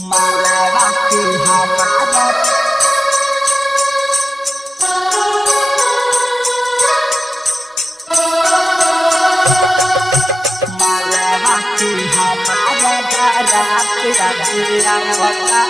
मालवा के हमारा मालवा के हमारा रात अजिया होता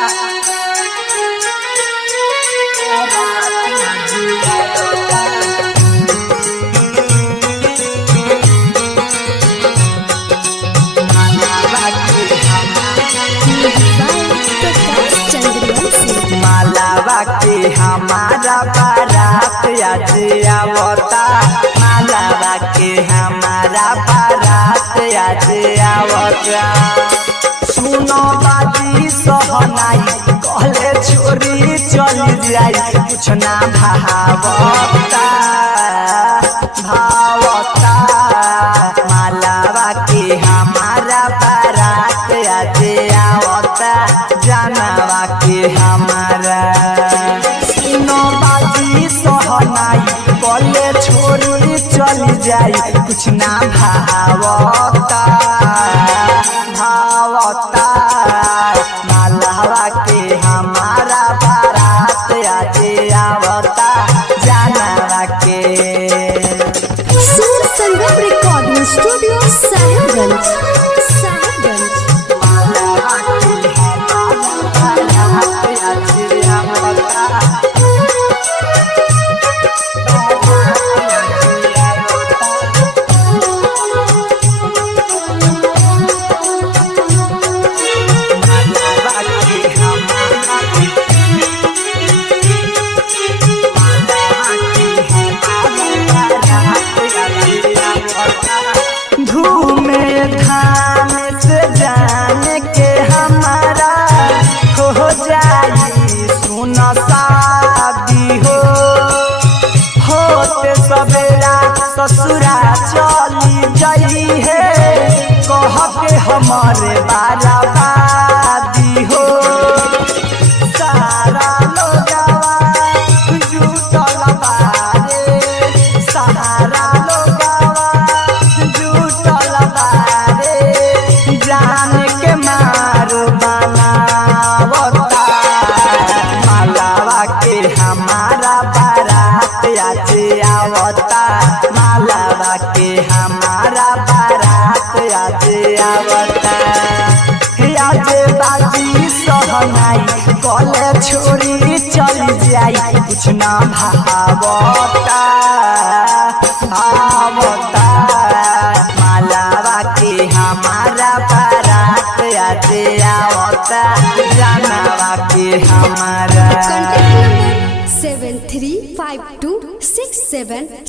मालवा के हमारा बारात आज आवता मालवा के हमारा बारात आज आवता सुनो बाजी सहनाई कहले छोरी चल जाई कुछ ना भावता भावता मालवा के हमारा बारात आज आवता जानवा के हमारा सुनो बाजी सहनाई बोले छोरी चल जाई कुछ ना भावता भावता मालवा के हमारा बारात आज आवता जानवा के सुर संगम रिकॉर्डिंग स्टूडियो साहिबगंज मालवा के हमारा बारात आज आवता घूमे धाम से जाने के हमारा हो जाई सुन शादी होते सवेरा ससुरा चली जाई है कह के हमारे बाराबादी हो सारा लोगवा जुटल बारे सारा लोगवा जुटल बारे जान के मार बनावता मालवा के हमारा बारात आज आवता मालवा के हमारा बारात आज आवता आज बाजी सहनाई कले छोरी चल जाई कुछ ना भावता भावता मालवा के हमारा बारात आज आवता जानवा के हमारा कॉन्टैक्ट नंबर 735267